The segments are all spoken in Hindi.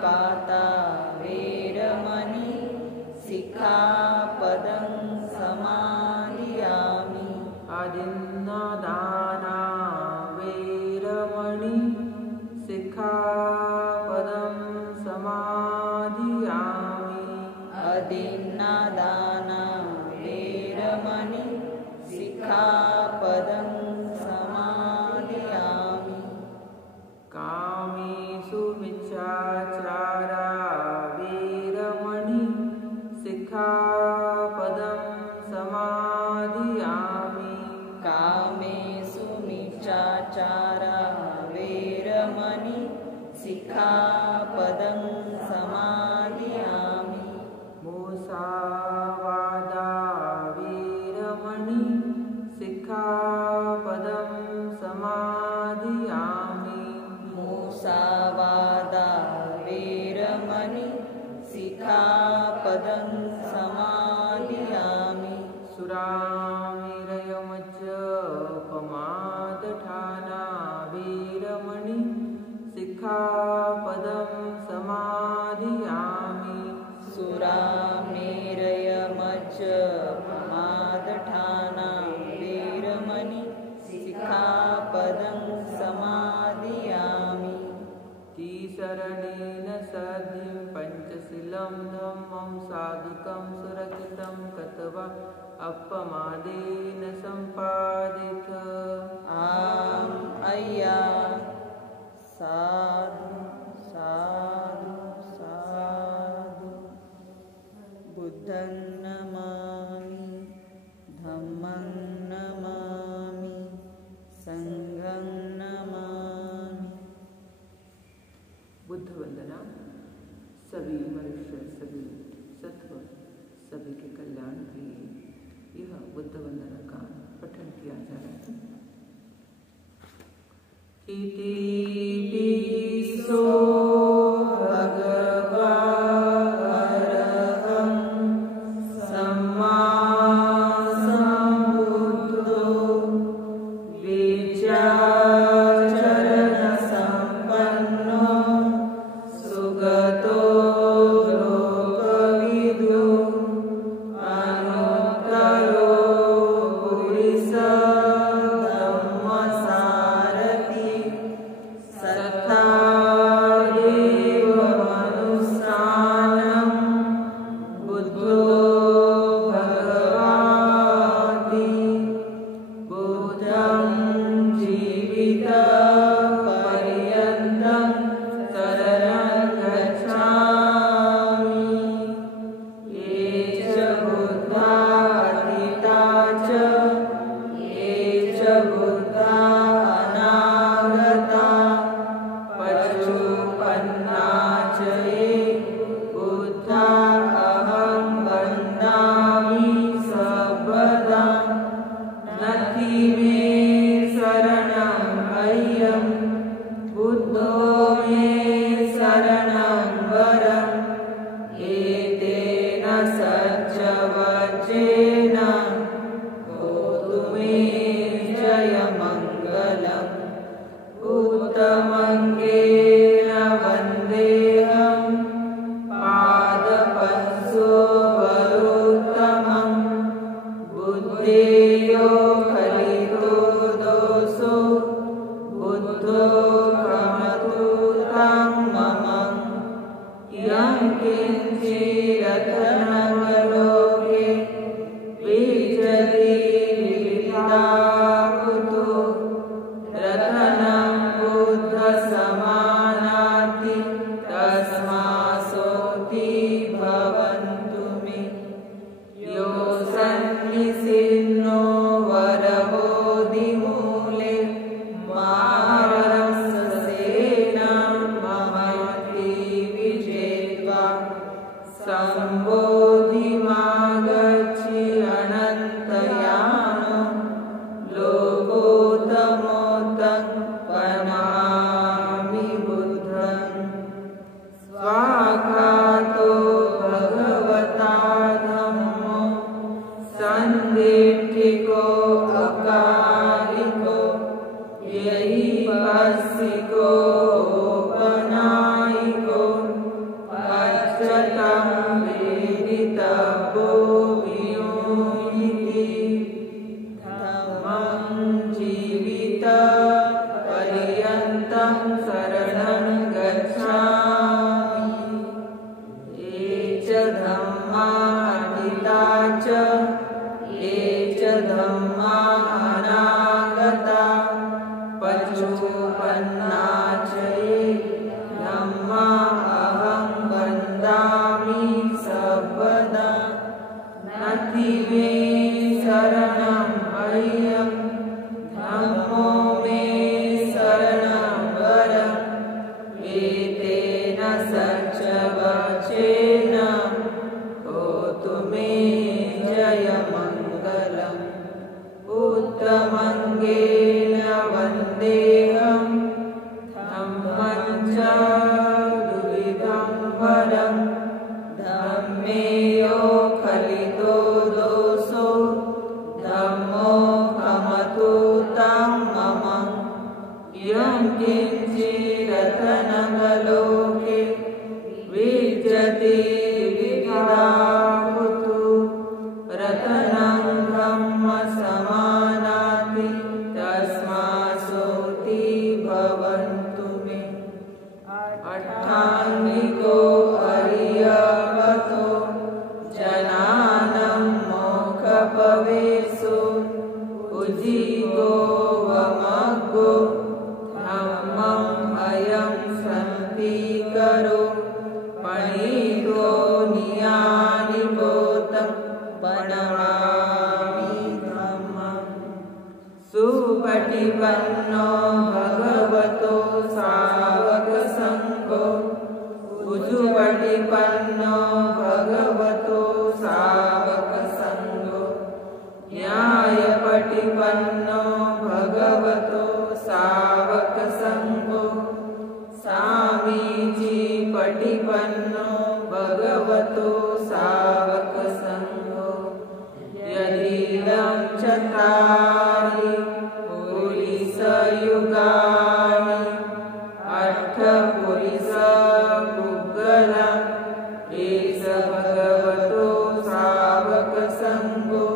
पाता वेरमणि सिक्खा सिक्खापदं समादियामि अदिन्नादाना वैरमणि सिक्खापदं समादियामि अदिन्नादाना वैरमणि सिक्खापदं समादियामि कामेषु मिच्छाचारा वैरमणि सिक्खापदं समादियामि कामेषु मिच्छाचारा वैरमणि सिक्खापदं समादियामि मुसावादा वैरमणि सिक्खापदं समादियामि मुसावादा वैरमणि सिक्खापदं समादियामि सुरामेरयमज्जपमादठाना वैरमणि सिक्खापदं समादियामि सुरामेरयमज्जपमादठाना वैरमणि सिक्खापदं समादियामि तीसरणेन सद्यं पञ्चशीलं धम्मं साधुकं सुरक्षितं कृत्वा अपमादेन सम्पादित आम् अय्या साधु साधु साधु बुद्धं नमामि धम्मं नमामि संघं नमामि। बुद्ध वंदना। सभी मनुष्य, सभी सत्व, सभी के कल्याण के लिए यह बुद्ध वंदना का पठन किया जा रहा है। इति पिसो भगवा अरहं सम्मा सम्बुद्धो विचारण संपन्नो सुगतो लोकविदो अनुत्तरो पुरुष धम्मसारथि सत्तादेव मनुष्याणां बुद्धो भगवाति बुद्धं जीवितपर्यन्तं शरणं गच्छामि। ये च बुद्धा अतीता च ये च बुद्धा अनागता पशुपन्ना च ये बुद्धा अहं वन्दामि सर्वदा। नति मे शरणं अय्यं बुद्धो मे शरणं वरम् एतेन सच्चवचेन होतु मे जयमङ्गलम्। उत्तमङ्गेन वन्देऽहं पादपद्मोपरोत्तमं बुद्धेयो खलितो दोषो बुद्धो खमतु तं मम। यं किञ्चिरत्नलोके नथि मे शरणं अय्यं धम्मो मे शरणं वरं एतेन सच्चवचेन होतु मे जयमङ्गलम् उत्तमङ्गेन वन्देऽहं धम्मं च द्विविधं वरं धम्मे यो खलितो दोषो धम्मो खमतु तं मम यं किञ्चिरतनगलोके विद्यते विविधाहुतु रतनं ब्रह्म समानाति तस्मासोति भवन्तु मे अट्ठाङ्गिको अर्यवतो जनानं मोक्षपवेशो उज्जीवो वमग्गो धम्मम् अयं सन्तिकरो पणितो नियानिकोतं प्रणमामि धम्मं सुपटिपन्नो भगवतो सावकसङ्घो उजुपटिपन्नो भगवतो सावकसङ्घो न्यायपटिपन्नो भगवतो सावकसङ्घो सामीची पटिपन्नो भगवतो सावकसङ्घो यदीदं चत्वारि पुरुषयुगानि अष्टपुरुषपुग्गला एष भगवतो सावकसङ्घो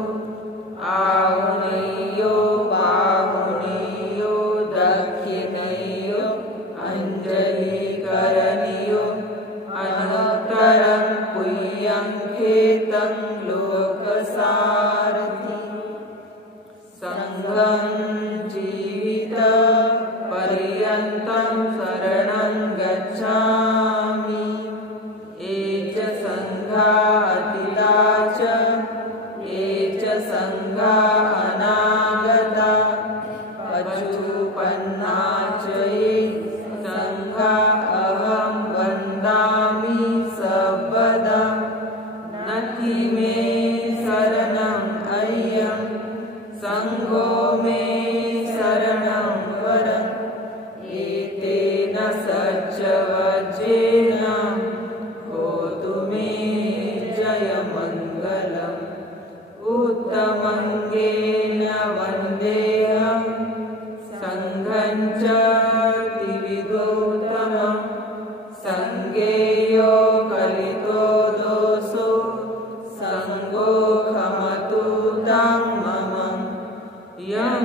आहुनेयो बाहुनेयो दक्षिणेयो अञ्जलिकरणीयो अनुत्तरं पुय्यं खेतं लोकसारथि सङ्घं जीवितपर्यन्तं शरणं गच्छामि ये च सङ्घा अतिता च ये च सङ्घा अनागता पचुपन्ना च ये सङ्घा अहं वन्दामि सर्वदा नथि मे शरणं अय्यं सङ्घो मे शरणं वरं एतेन सच्चवचेन होतु मे जयमङ्गलम् उत्तमङ्गेन वन्देऽहं सङ्घं च द्विविधोत्तमं सङ्घेयो कलितो दोषो सङ्गो खमतु तं मम यं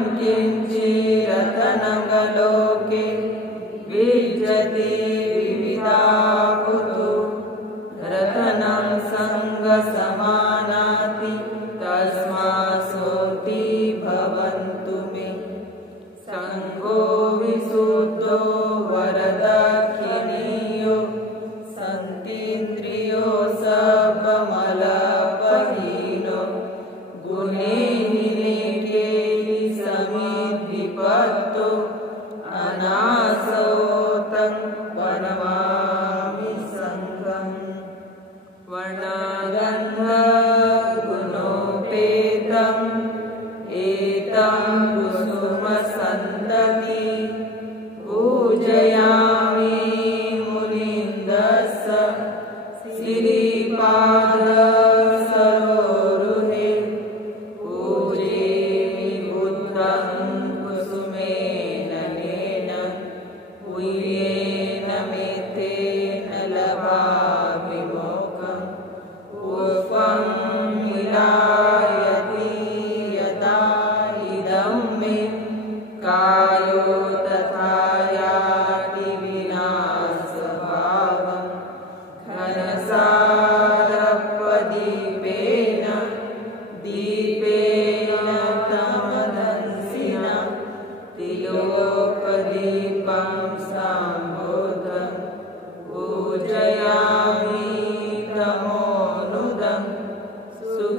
किञ्चिरतनगलोके विद्यते विविधाहुतु रतनं सङ्गसमानाति तस्मासोति भवन्तु मे सङ्घो विशुद्धो वरदक्षिणीयो सन्तीन्द्रियो सर्वमलपहीनो गुणे निनेके समिद्विपत्तो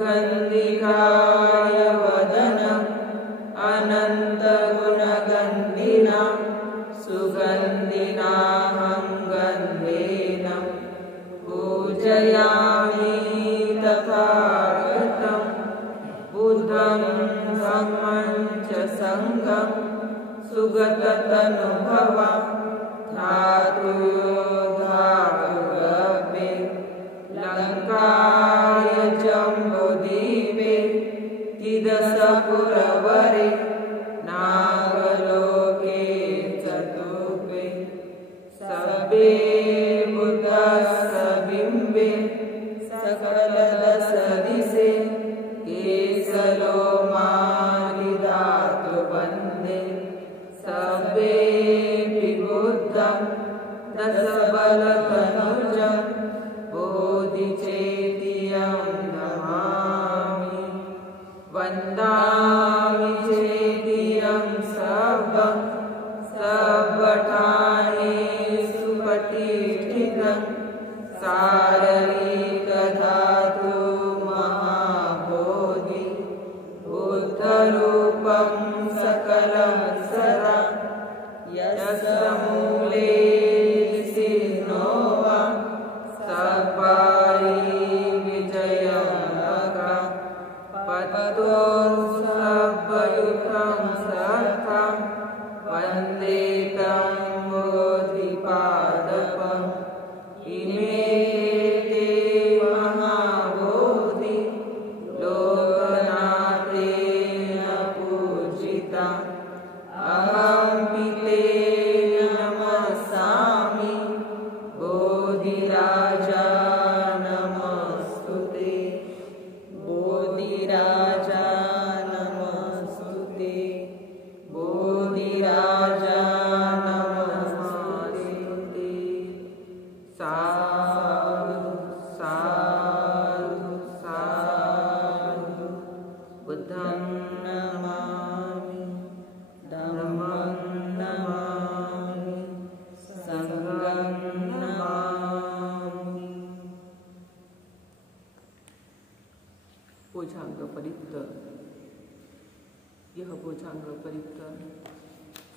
सुगन्धिकाय वदनम् अनन्तगुणगन्धिना सुगन्धिनाहं गन्धेन पूजयामि तथागतं बुद्धं धम्मं च सङ्घं सुगततनुभवं धातु धातुगर्भे लङ्काय जम्बुद्वीपे तिदशपुरवरे नागलोके चतुर्भे सभे बुद्धस्य बिम्बे सकलदशदिशे केशलोमालिधातु वन्दे सभेऽपि बुद्धं दशबलतनुजं बोधिचेतियं नमामि वन्दामि चेतियं सर्वं सर्वठानि सुपठितं साररिकधातु महाबोधि बुद्धरूपं सकलं सदा यस्य मूले सिन्नो वा सपायि विजयनगा पतो सर्वयुतं सर्थं वन्दे तं बोधिपादपम् इमे ते महाबोधि लोकनाथेन पूजिता अहमपि ते नमस्सामि बोधिराजा नमस्तुते बोधिराजा नमस्तुते बोधिराजा नमस्ते साधु साधु साधु बुद्धं नमामि धम्मं नमामि संघं नमामि। भुजंग परिक्त। यह भुजंग परिक्त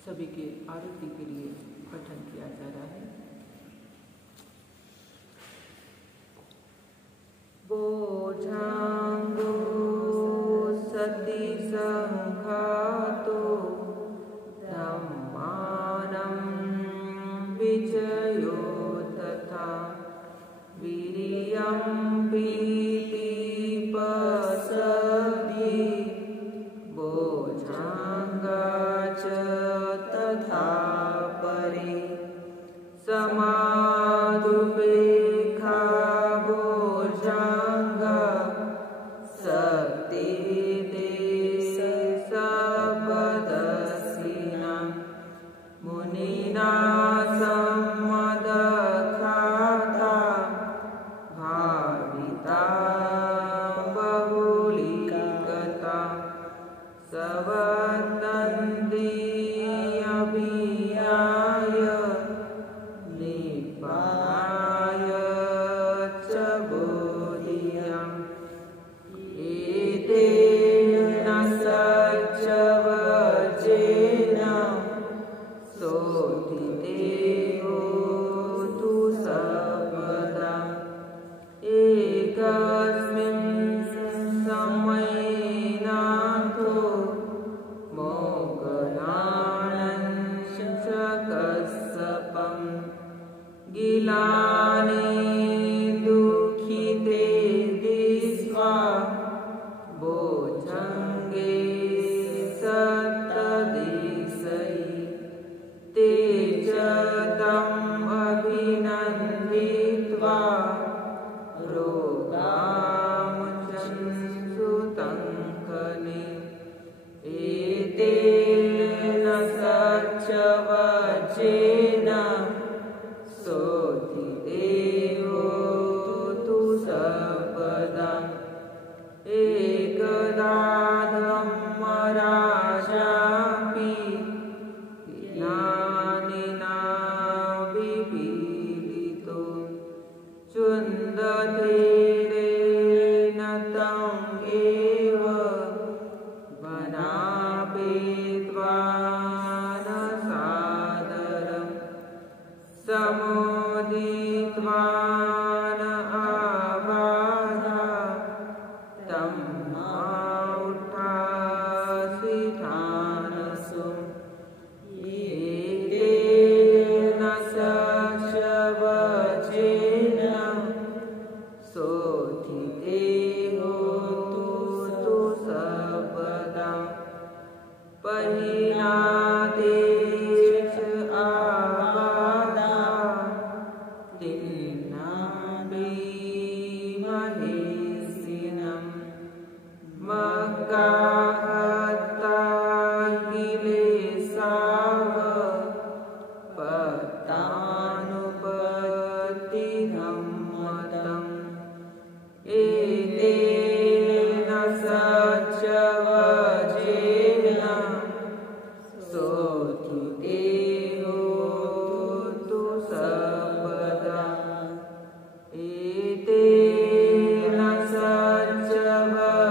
सभी के आरती के लिए पठन किया जा रहा है। भुजंगो सति संघातो धम्मानं विजयो तथा वीर्यं पीतिपसदि भुजंगा च तथा परे समाधुपेखा भुजंगा शक्ति देश एव वनापेत्वा न सादरं समोदित्वा न आबाधा तं माउट्ठासिधानसु एतेन सचवचेन सोथिते होतु सर्वदा परिणाते च आबाधा तिन्नाभिमहेसिनं मक्काहत्ता किलेसाव पत्तानुपत्तिधम्मतम् एतेन सचवचेन सोथिते होतु सर्वदा एतेन सचवचेन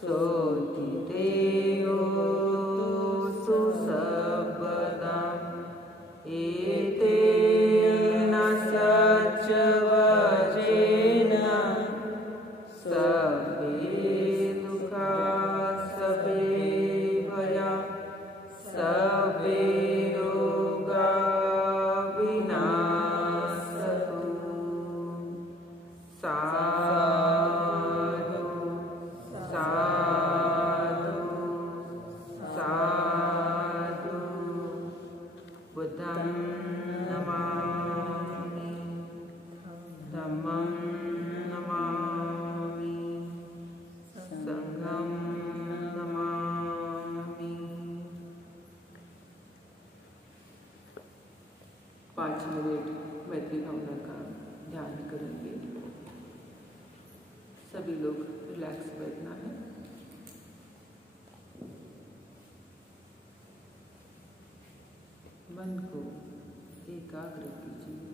सोथिते होतु सर्वदा एतेन सचवचेन सर्वे दुःखा सर्वे भया सर्वे रोगा विनाशतु साधु साधु साधु बुद्धं नमामि धम्मं नमामि संघं नमामि। 5 मिनट मैत्री भावना का ध्यान करेंगे। सभी लोग रिलैक्स बैठना है। मन को एकाग्र कीजिए।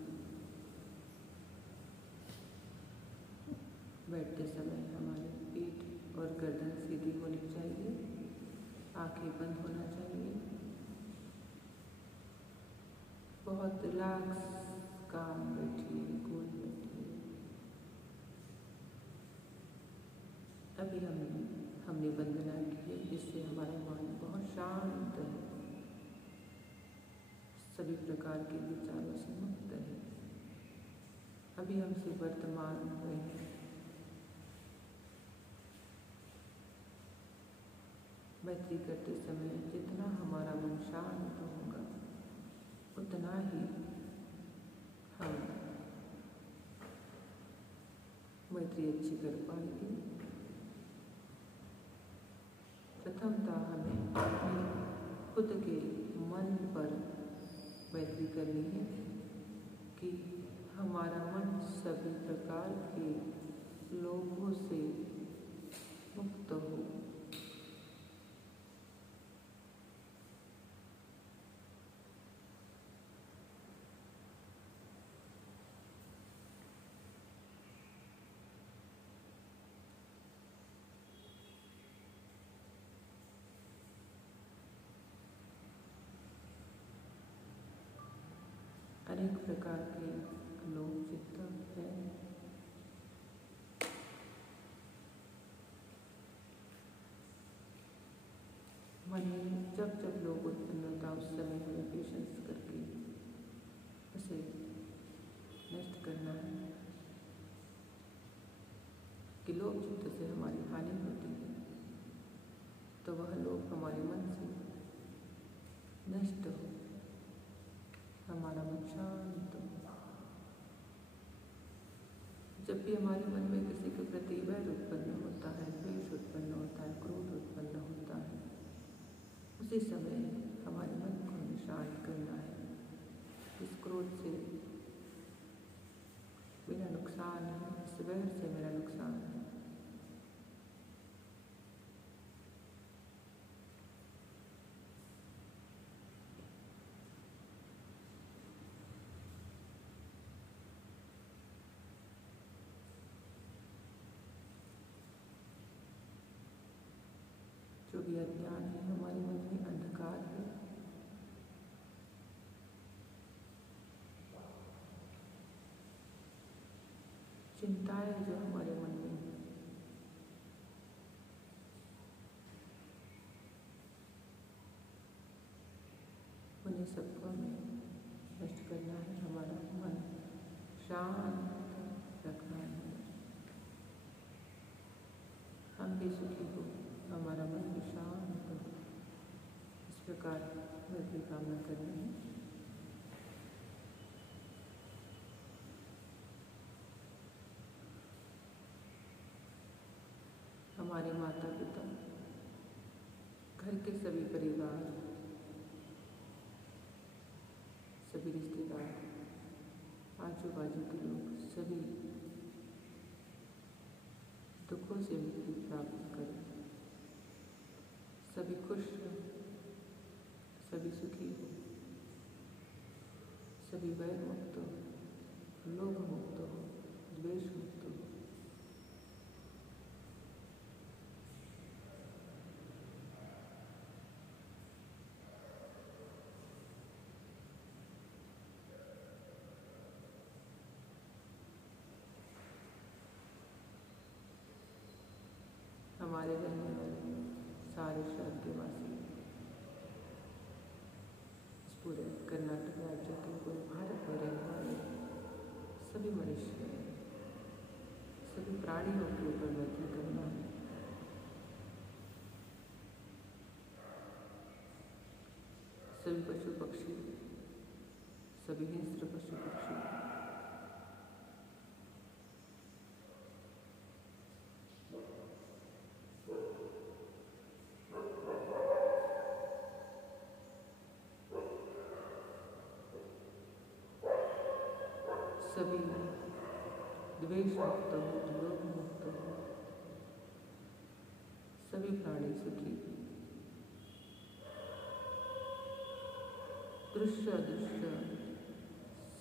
बैठते समय हमारे पीठ और गर्दन सीधी होनी चाहिए, आंखें बंद होना चाहिए। बहुत रिलैक्स काम बैठिए, कूल बैठिए। अभी हमने वंदना की है, जिससे हमारा मन बहुत शांत है, सभी प्रकार के विचारों से मुक्त है। अभी हम सिर्फ वर्तमान में हैं। मैत्री करते समय जितना हमारा मन शांत होगा, उतना ही हम मैत्री अच्छी कर पाएंगे। प्रथमतः हमें अपने खुद के मन पर मैत्री करनी है कि हमारा मन सभी प्रकार के लोभों से मुक्त हो। अनेक प्रकार के लोग चित्त हैं। मन में जब जब लोग उत्पन्न होता उस समय हमें पेशेंस करके उसे नष्ट करना है कि लोभ चित्त से हमारी हानि होती है, तो वह लोभ हमारे मन से नष्ट हो, हमारा मन शांत हो। जब भी हमारे मन में किसी के प्रति वैर उत्पन्न होता है, द्वेष उत्पन्न होता है, क्रोध उत्पन्न होता है, उसी समय हमारे मन को हमें शांत करना है। इस क्रोध से मेरा नुकसान है, इस वैर से मेरा नुकसान है। भी अज्ञान है, हमारे मन में अंधकार है। चिंताएं जो हमारे मन में है, उन्हें सबको हमें नष्ट करना है। हमारा मन शांत रखना है, हम भी सुखी हो, हमारा मन भी शांत हो। इस प्रकार वृद्धि कामना करनी है। हमारे माता पिता, घर के सभी परिवार, सभी रिश्तेदार, आजू बाजू के लोग सभी दुखों से मुक्ति प्राप्त करें, सभी खुश हो, सभी सुखी हो, सभी वैर मुक्त हो, लोभ मुक्त हो, द्वेष मुक्त हो। हमारे रहने वाले सारे शहर के वासी, इस पूरे कर्नाटक राज्य के, पूरे भारत में रहने वाले सभी मनुष्य, सभी प्राणियों के ऊपर मैत्री करना है। सभी पशु पक्षी, सभी हिंस्र पशु पक्षी, सभी द्वेष मुक्त हो, लोभ मुक्त हो, सभी प्राणी सुखी, दृश्य अदृश्य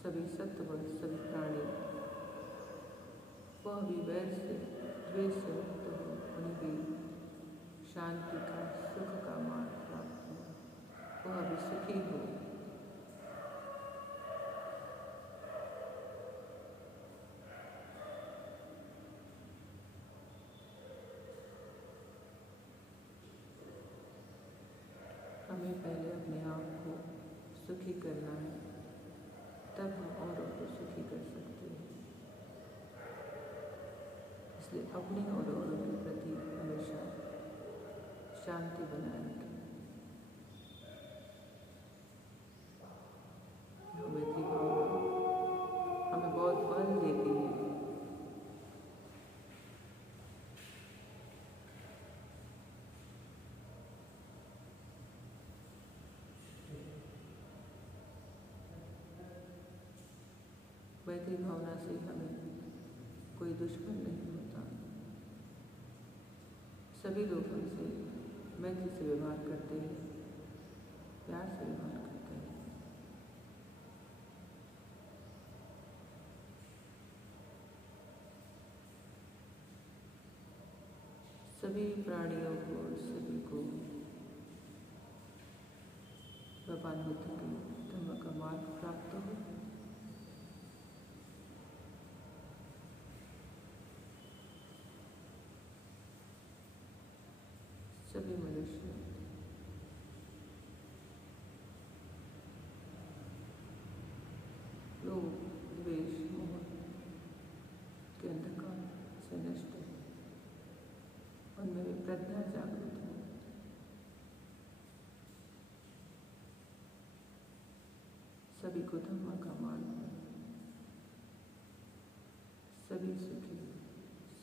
सभी सत्व, सभी प्राणी वह भी वैर से, द्वेष से मुक्त हो, उन्हें भी शांति का, सुख का मार्ग प्राप्त हो, वह भी सुखी हो। हमें पहले अपने आप को सुखी करना है, तब हम औरों को सुखी कर सकते हैं। इसलिए अपनी और औरों के प्रति हमेशा शांति बनाए रखें। मैत्री भावना हमें बहुत बल देती है। मैत्री भावना से हमें कोई दुश्मन नहीं होता। सभी लोग हमसे मैत्री से व्यवहार करते हैं, प्यार से व्यवहार करते हैं। सभी प्राणियों को, सभी को भगवान बुद्ध के धर्म का मार्ग प्राप्त हो। सभी मनुष्य लोभ, द्वेष, मोह के अंधकार से नष्ट हो, उनमें भी प्रज्ञा जागृत हो। सभी को धम्म का मार्ग हो, सभी सुखी,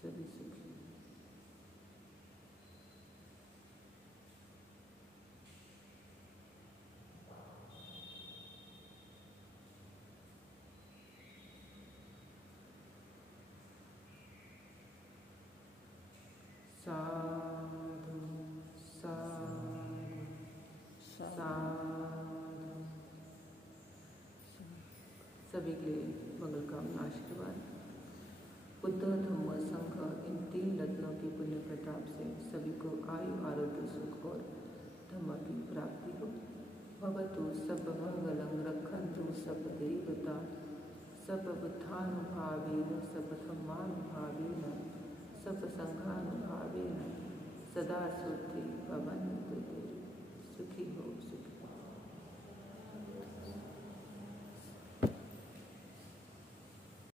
सभी सुखी। साधु साधु साधु। सभी के मंगल कामना आशीर्वाद। बुद्ध धम्म संघ इन 3 रत्नों के पुण्य प्रताप से सभी को आयु आरोग्य सुख और धम्म की प्राप्ति हो। भवतु सब मंगलं रक्षन्तु सब देवता सब बुद्धानुभावेन सब धम्मानुभावेन सब संघानुभावेन सदा सुखी भवन्तु ते। सुखी हो सुखी